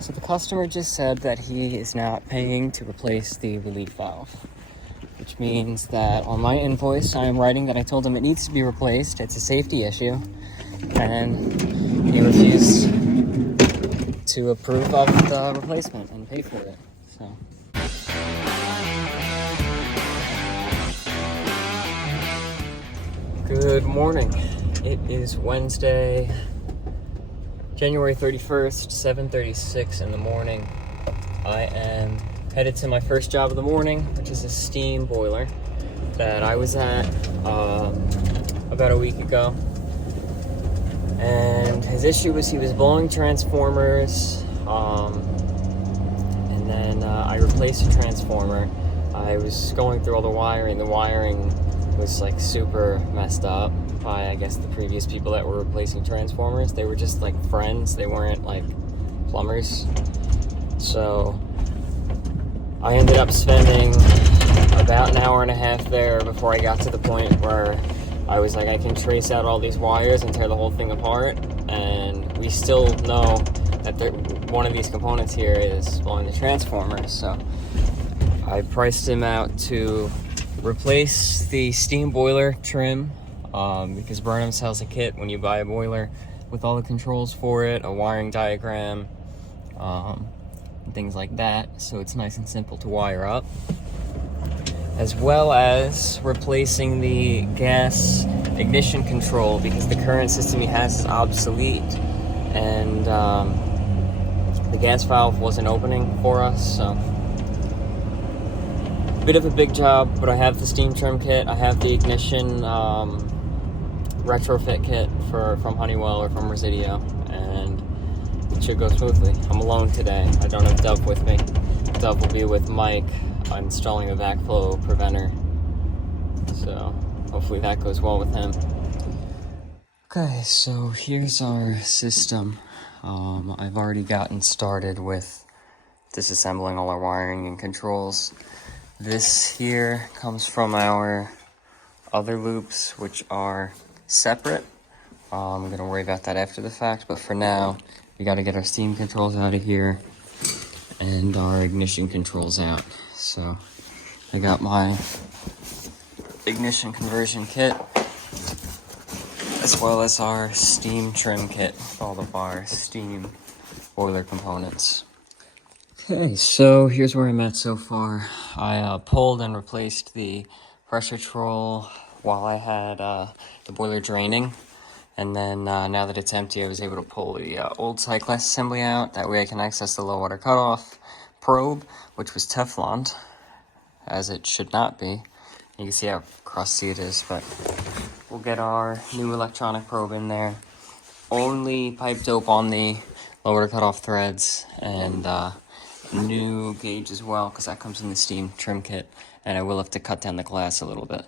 So the customer just said that he is not paying to replace the relief valve, which means that on my invoice I am writing that I told him it needs to be replaced, it's a safety issue, and he refused to approve of the replacement and pay for it. So good morning. It is Wednesday, January 31st, 7:36 in the morning. I am headed to my first job of the morning, which is a steam boiler that I was at about a week ago. And his issue was he was blowing transformers, and then I replaced the transformer. I was going through all the wiring. The wiring was like super messed up by, I guess, the previous people that were replacing transformers. They were just like friends, they weren't like plumbers. So I ended up spending about an hour and a half there before I got to the point where I was like, I can trace out all these wires and tear the whole thing apart, and we still know that one of these components here is blowing the transformer. So I priced him out to replace the steam boiler trim, because Burnham sells a kit when you buy a boiler with all the controls for it, a wiring diagram, things like that, so it's nice and simple to wire up, as well as replacing the gas ignition control because the current system he has is obsolete, and the gas valve wasn't opening for us. So bit of a big job, but I have the steam trim kit, I have the ignition retrofit kit from Honeywell or from Residio, and it should go smoothly. I'm alone today. I don't have Dove with me. Dove will be with Mike installing a backflow preventer, so hopefully that goes well with him. Okay, so here's our system. I've already gotten started with disassembling all our wiring and controls. This here comes from our other loops, which are separate. I'm gonna worry about that after the fact, but for now, we gotta get our steam controls out of here and our ignition controls out. So I got my ignition conversion kit, as well as our steam trim kit with all of our steam boiler components. Okay, so here's where I'm at so far. I pulled and replaced the pressure troll while I had the boiler draining. And then now that it's empty, I was able to pull the old side class assembly out. That way I can access the low water cutoff probe, which was Teflon, as it should not be. You can see how crusty it is, but we'll get our new electronic probe in there. Only pipe dope on the low water cutoff threads, and new gauge as well, because that comes in the steam trim kit, and I will have to cut down the glass a little bit.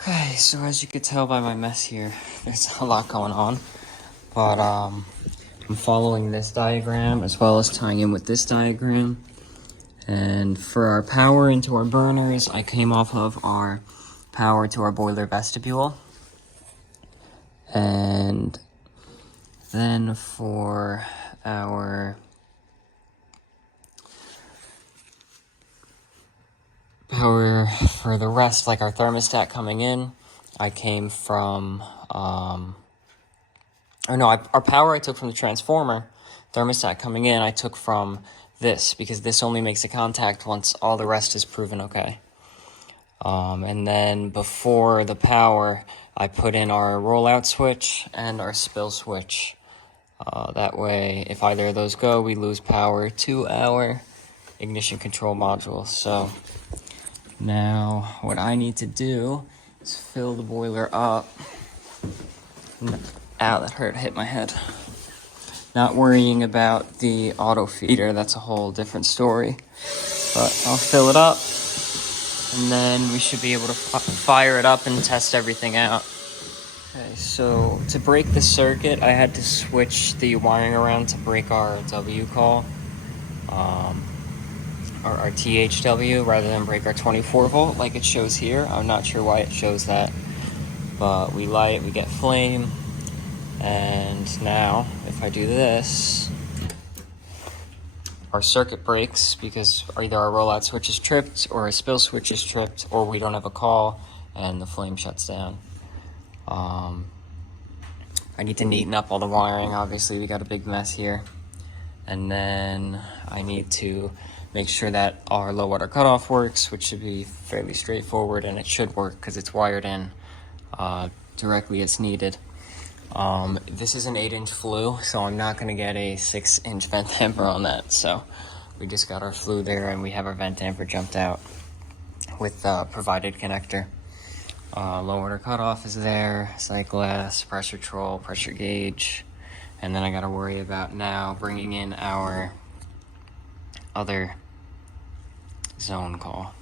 Okay, so as you could tell by my mess here, there's a lot going on, but I'm following this diagram as well as tying in with this diagram. And for our power into our burners, I came off of our power to our boiler vestibule, and then for our power for the rest, like our thermostat coming in, I came from, our power I took from the transformer. Thermostat coming in, I took from this, because this only makes a contact once all the rest is proven okay. And then before the power, I put in our rollout switch and our spill switch. That way, if either of those go, we lose power to our ignition control module. So now, what I need to do is fill the boiler up. Ow, that hit my head. Not worrying about the auto feeder, that's a whole different story. But I'll fill it up, and then we should be able to fire it up and test everything out. Okay, so to break the circuit, I had to switch the wiring around to break our W call. Our THW, rather than break our 24 volt like it shows here. I'm not sure why it shows that, but we light, we get flame, and now if I do this, our circuit breaks because either our rollout switch is tripped or a spill switch is tripped, or we don't have a call and the flame shuts down. I need to neaten up all the wiring. Obviously, we got a big mess here. And then I need to make sure that our low water cutoff works, which should be fairly straightforward, and it should work because it's wired in directly as needed. This is an 8-inch flue, so I'm not going to get a 6-inch vent damper on that. So we just got our flue there, and we have our vent damper jumped out with provided connector. Low water cutoff is there, sight glass, pressure troll, pressure gauge, and then I got to worry about now bringing in our other zone call,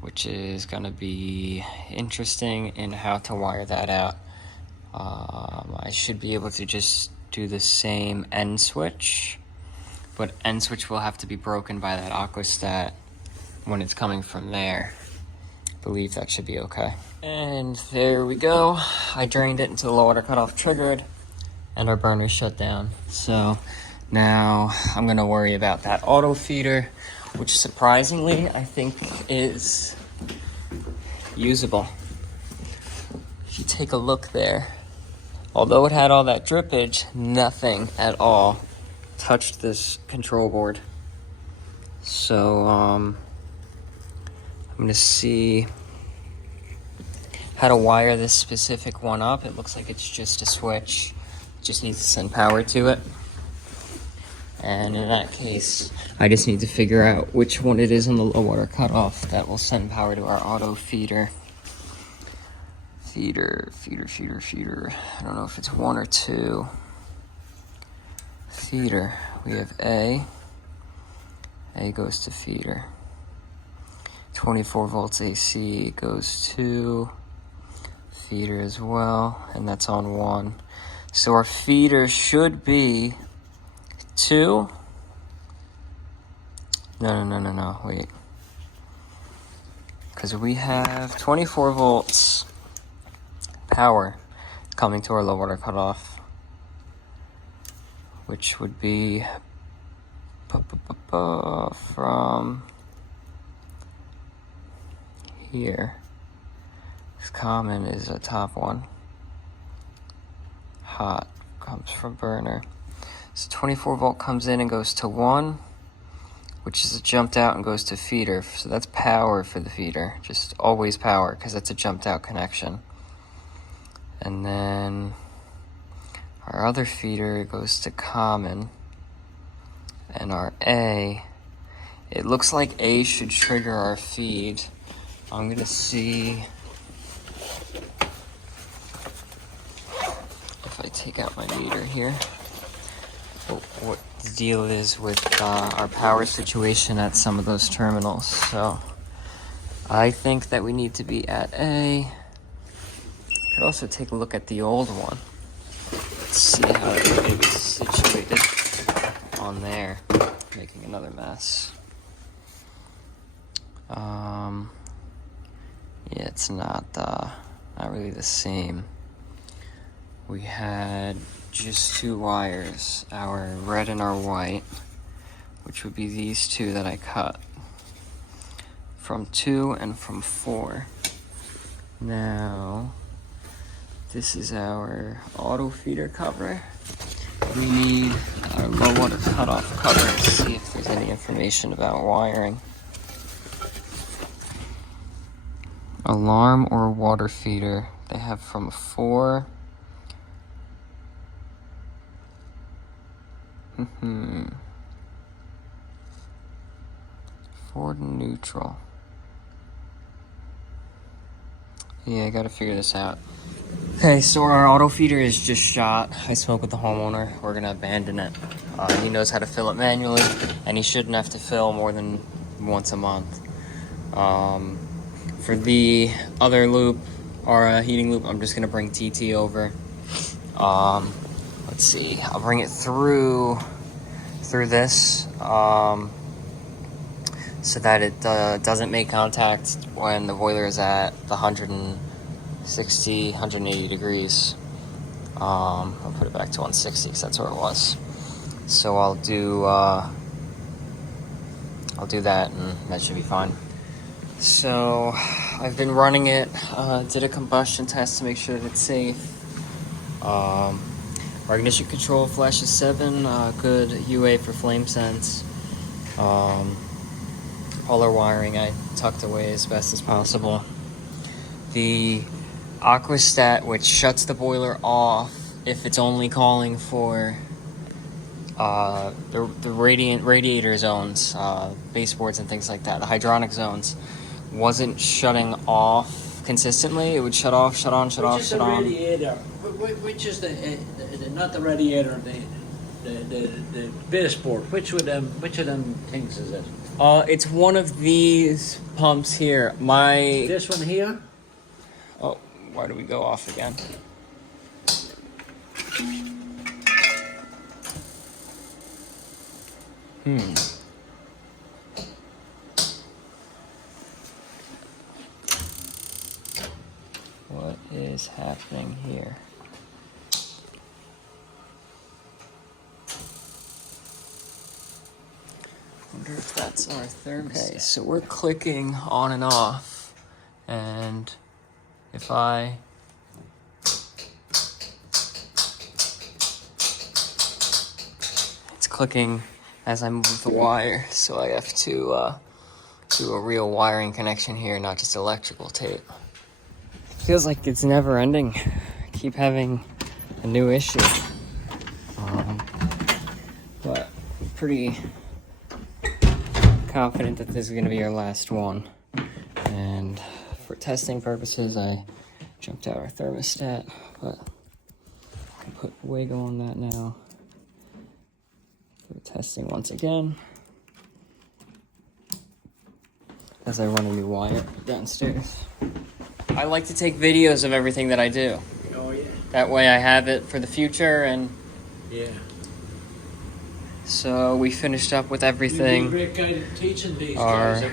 which is going to be interesting in how to wire that out. I should be able to just do the same end switch, but end switch will have to be broken by that aquastat when it's coming from there. I believe that should be okay. And there we go. I drained it until the low water cutoff triggered and our burner shut down. So now I'm gonna worry about that auto feeder, which surprisingly I think is usable. If you take a look there, although it had all that drippage, nothing at all touched this control board. So I'm gonna see how to wire this specific one up. It looks like it's just a switch. It just needs to send power to it. And in that case, I just need to figure out which one it is on the low water cutoff that will send power to our auto feeder. Feeder. I don't know if it's 1 or 2. Feeder. We have A. A goes to feeder. 24 volts AC goes to feeder as well, and that's on 1. So our feeder should be 2. No, wait. Because we have 24 volts power coming to our low water cutoff, which would be from here. This common is a top one. Hot comes from burner. So 24 volt comes in and goes to 1, which is jumped out and goes to feeder. So that's power for the feeder. Just always power because that's a jumped out connection. And then our other feeder goes to common. And our A, it looks like A should trigger our feed. I'm gonna see if I take out my meter here, what the deal is with our power situation at some of those terminals. So I think that we need to be at A. Could also take a look at the old one. Let's see how it is situated on there. Making another mess. Yeah, it's not really the same. We had just 2 wires, our red and our white, which would be these 2 that I cut from 2 and from 4. Now, this is our auto feeder cover. We need our low water cutoff cover to see if there's any information about wiring. Alarm or water feeder. They have from 4. 4 to neutral. Yeah, I gotta figure this out. Okay, so our auto feeder is just shot. I spoke with the homeowner. We're gonna abandon it. He knows how to fill it manually, and he shouldn't have to fill more than once a month. For the other loop, our heating loop, I'm just gonna bring TT over. Let's see, I'll bring it through this, so that it doesn't make contact when the boiler is at the 160, 180 degrees. I'll put it back to 160 because that's where it was. So I'll do I'll do that and that should be fine. So I've been running it, did a combustion test to make sure that it's safe. Our ignition control flashes 7, good UA for flame sense. All our wiring I tucked away as best as possible. The aquastat, which shuts the boiler off if it's only calling for the radiator zones, baseboards and things like that, the hydronic zones, wasn't shutting off consistently. It would shut off, shut on, shut off, shut on. Which is the radiator? Which is the not the radiator, the baseboard? Which of them things is it? It's one of these pumps here. This one here? Oh, why do we go off again? What is happening here? Wonder if that's our thermostat. Okay, so we're clicking on and off, and if I it's clicking as I move the wire, so I have to do a real wiring connection here, not just electrical tape. Feels like it's never ending. I keep having a new issue. But I'm pretty confident that this is gonna be our last one. And for testing purposes, I jumped out our thermostat, but I can put Wago on that now. We're testing once again as I run a new wire downstairs. I like to take videos of everything that I do. Oh yeah. That way I have it for the future, and Yeah. so we finished up with everything. You'd be a great guy to teaching these guys.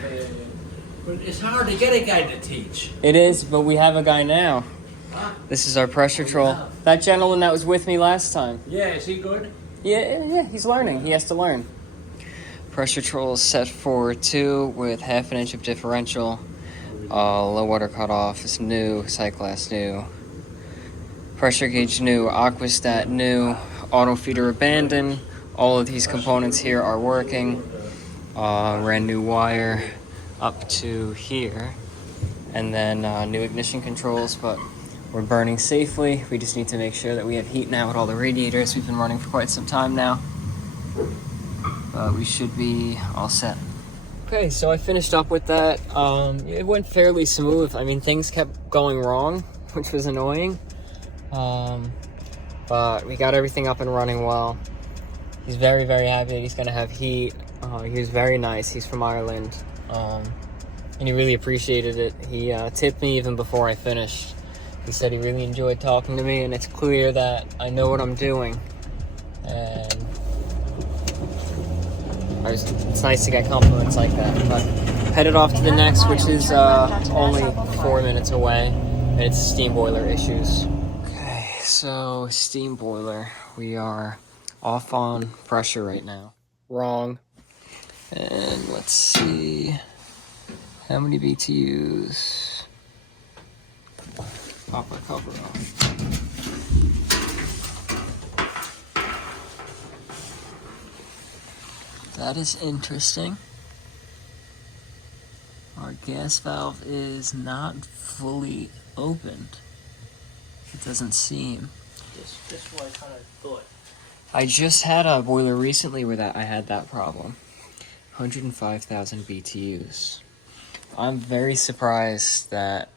But it's hard to get a guy to teach. It is, but we have a guy now. Huh? This is our pressure troll. That gentleman that was with me last time. Yeah, is he good? Yeah, he's learning. He has to learn. Pressure troll is set for 2 with 1/2 inch of differential. Low water cutoff is new, sight glass new. Pressure gauge new, aquastat new, auto feeder abandoned. All of these components here are working. Ran new wire up to here. And then new ignition controls, but we're burning safely. We just need to make sure that we have heat now with all the radiators. We've been running for quite some time now. But we should be all set. Okay, so I finished up with that. It went fairly smooth. I mean, things kept going wrong, which was annoying. But we got everything up and running well. He's very, very happy that he's gonna have heat. He was very nice. He's from Ireland. And he really appreciated it. He tipped me even before I finished. He said he really enjoyed talking to me, and it's clear that I know what I'm doing. And it's nice to get compliments like that. But headed off to the next, which is only 4 minutes away, and it's steam boiler issues. Okay, so steam boiler. We are off on pressure right now. Wrong. And let's see how many BTUs. Pop our cover off. That is interesting. Our gas valve is not fully opened. It doesn't seem. This one I kind of thought. I just had a boiler recently where I had that problem. 105,000 BTUs. I'm very surprised that...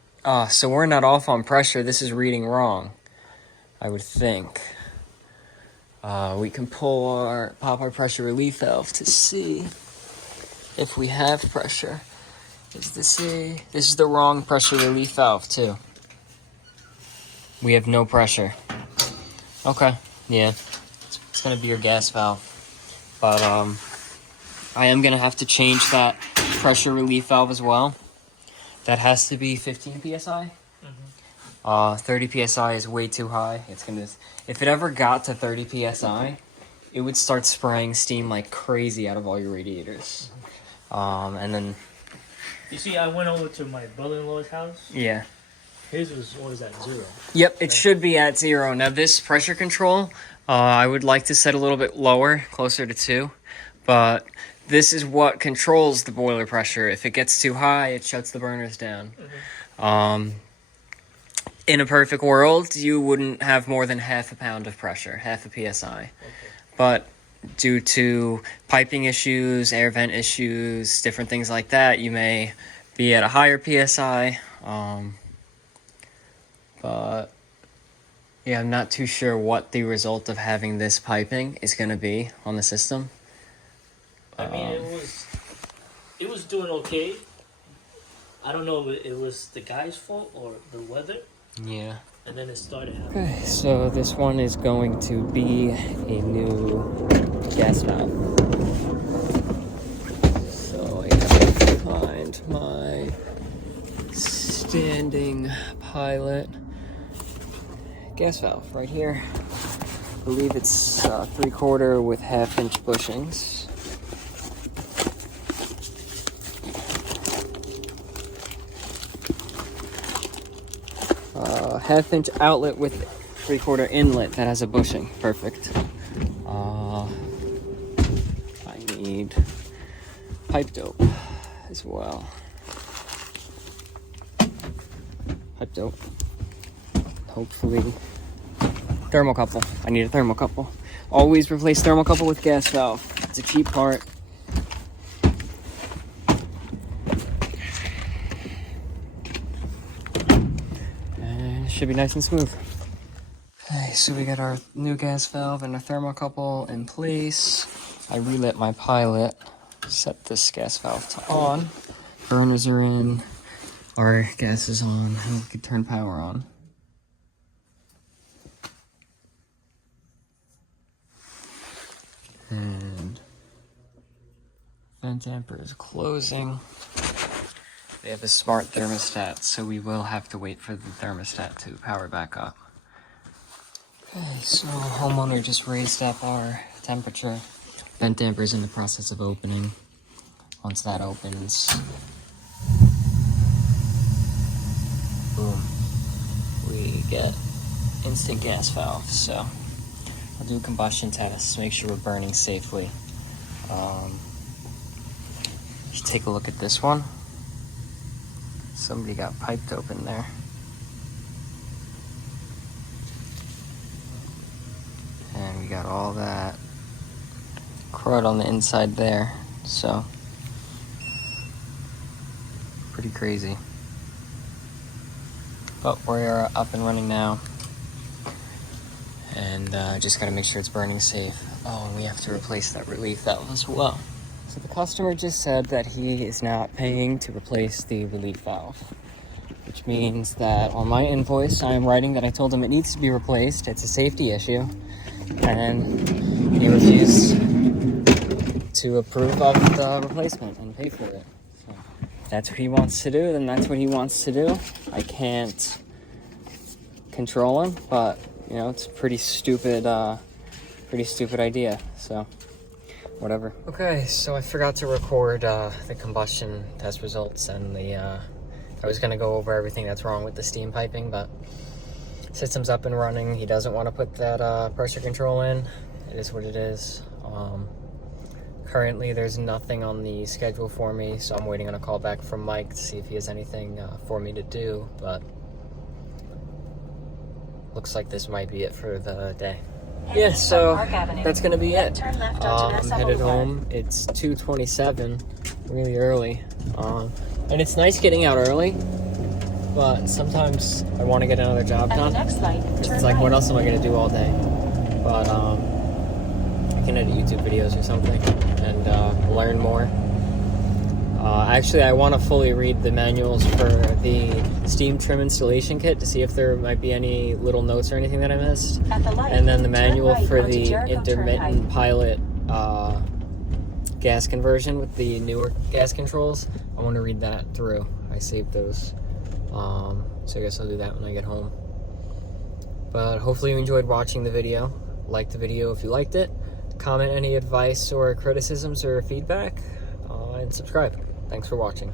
so we're not off on pressure. This is reading wrong, I would think. We can pop our pressure relief valve to see if we have pressure. This is the wrong pressure relief valve too. We have no pressure. Okay, yeah, it's gonna be your gas valve. But I am gonna have to change that pressure relief valve as well. That has to be 15 psi. 30 psi is way too high. If it ever got to 30 psi, it would start spraying steam like crazy out of all your radiators. And then, You see, I went over to my brother-in-law's house. yeah. His was always at 0. Yep, it should be at 0. Now this pressure control, I would like to set a little bit lower, closer to 2. But this is what controls the boiler pressure. If it gets too high, it shuts the burners down. In a perfect world, you wouldn't have more than half a pound of pressure, half a PSI. But due to piping issues, air vent issues, different things like that, you may be at a higher PSI. But yeah, I'm not too sure what the result of having this piping is going to be on the system. I mean, it was doing okay. I don't know if it was the guy's fault or the weather. Yeah. And then it started happening. Okay, so this one is going to be a new gas valve. So I have to find my standing pilot gas valve right here. I believe it's 3/4 with 1/2-inch bushings. Half-inch outlet with 3/4 inlet that has a bushing. Perfect. I need pipe dope as well. Pipe dope. Hopefully, thermocouple. I need a thermocouple. Always replace thermocouple with gas valve. It's a cheap part. Should be nice and smooth. Okay, so we got our new gas valve and a thermocouple in place. I relit my pilot, set this gas valve to on. Burners are in, our gas is on, and we can turn power on. And vent damper is closing. They have a smart thermostat, so we will have to wait for the thermostat to power back up. Okay, so homeowner just raised up our temperature. Vent damper is in the process of opening. Once that opens, boom, we get instant gas valve. So I'll do a combustion test, make sure we're burning safely. Just take a look at this one. Somebody got piped open there. And we got all that crud on the inside there. So, pretty crazy. But we're up and running now. And just gotta make sure it's burning safe. Oh, and we have to replace that relief valve as well. So the customer just said that he is not paying to replace the relief valve, which means that on my invoice, I am writing that I told him it needs to be replaced. It's a safety issue, and he refused to approve of the replacement and pay for it. So if that's what he wants to do, then that's what he wants to do. I can't control him, but you know, it's a pretty stupid idea. So. Whatever. Okay, so I forgot to record the combustion test results and I was gonna go over everything that's wrong with the steam piping, but system's up and running. He doesn't want to put that pressure control in. It is what it is. Currently, there's nothing on the schedule for me, so I'm waiting on a call back from Mike to see if he has anything for me to do, but looks like this might be it for the day. Yeah, so that's gonna be it. I'm headed home. It's 2:27, really early. And it's nice getting out early, but sometimes I want to get another job done. It's like, what else am I gonna do all day? But I can edit YouTube videos or something and learn more. Actually, I want to fully read the manuals for the steam trim installation kit to see if there might be any little notes or anything that I missed. And then the manual for the intermittent pilot gas conversion with the newer gas controls. I want to read that through. I saved those. So I guess I'll do that when I get home. But hopefully you enjoyed watching the video. Like the video if you liked it. Comment any advice or criticisms or feedback. and subscribe. Thanks for watching.